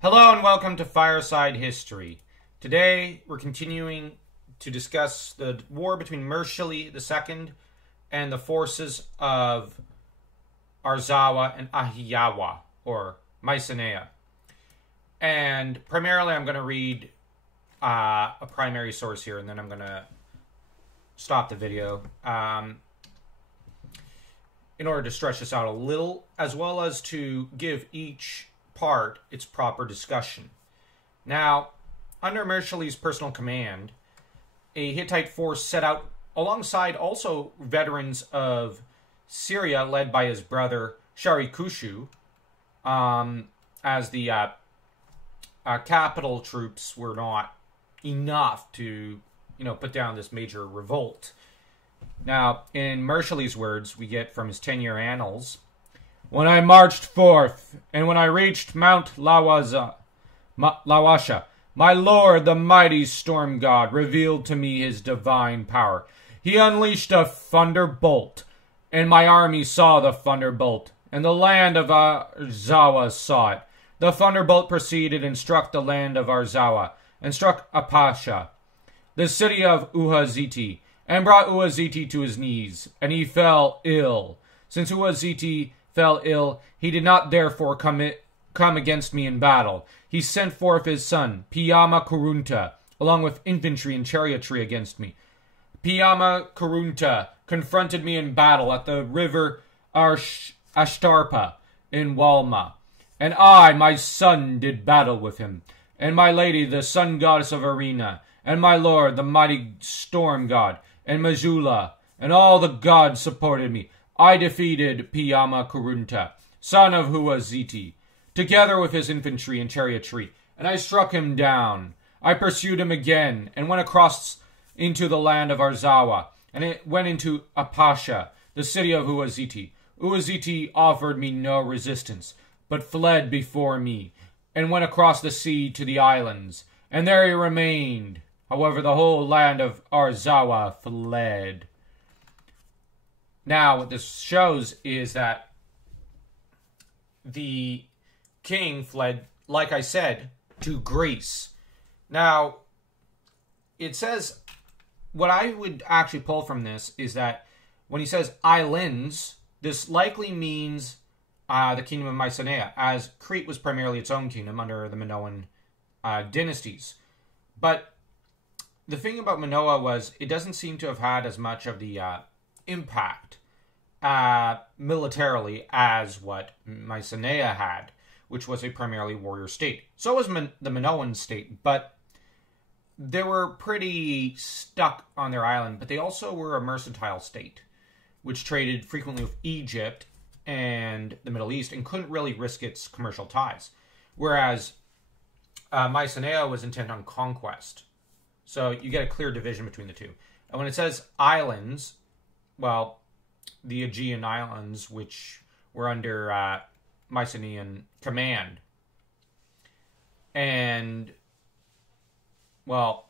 Hello and welcome to Fireside History. Today we're continuing to discuss the war between Mursili II and the forces of Arzawa and Ahiyawa, or Mycenae. And primarily I'm going to read a primary source here, and then I'm going to stop the video in order to stretch this out a little, as well as to give each part its proper discussion. Now, under Mursili's personal command, a Hittite force set out alongside also veterans of Syria, led by his brother Sharikushu, as the capital troops were not enough to, put down this major revolt. Now, in Mursili's words, we get from his 10-year annals: "When I marched forth, and when I reached Mount Lawasha, my lord, the mighty storm god, revealed to me his divine power. He unleashed a thunderbolt, and my army saw the thunderbolt, and the land of Arzawa saw it. The thunderbolt proceeded and struck the land of Arzawa, and struck Apasha, the city of Uhaziti, and brought Uhaziti to his knees, and he fell ill. Since Uhaziti fell ill, he did not therefore come against me in battle. He sent forth his son, Piyama Kurunta, along with infantry and chariotry against me. Piyama Kurunta confronted me in battle at the river Ashtarpa in Walma, and I, my son, did battle with him, and my lady, the sun goddess of Arena, and my lord, the mighty storm god, and Majula, and all the gods supported me. I defeated Piyama Kurunta, son of Huaziti, together with his infantry and chariotry, and I struck him down. I pursued him again, and went across into the land of Arzawa, and it went into Apasha, the city of Huaziti. Huaziti offered me no resistance, but fled before me, and went across the sea to the islands, and there he remained. However, the whole land of Arzawa fled." Now, what this shows is that the king fled, like I said, to Greece. Now, it says, what I would actually pull from this is that when he says islands, this likely means the kingdom of Mycenae, as Crete was primarily its own kingdom under the Minoan dynasties. But the thing about Minoa was it doesn't seem to have had as much of the impact militarily as what Mycenae had, which was a primarily warrior state. So was the Minoan state, but they were pretty stuck on their island. But they also were a mercantile state, which traded frequently with Egypt and the Middle East and couldn't really risk its commercial ties. Whereas Mycenae was intent on conquest. So you get a clear division between the two. And when it says islands, well, the Aegean Islands, which were under Mycenaean command. And, well,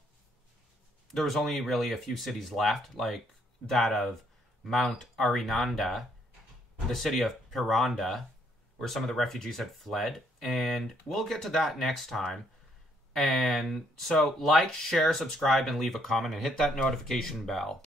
there was only really a few cities left, like that of Mount Arinanda, the city of Piranda, where some of the refugees had fled. And we'll get to that next time. And so like, share, subscribe, and leave a comment, and hit that notification bell.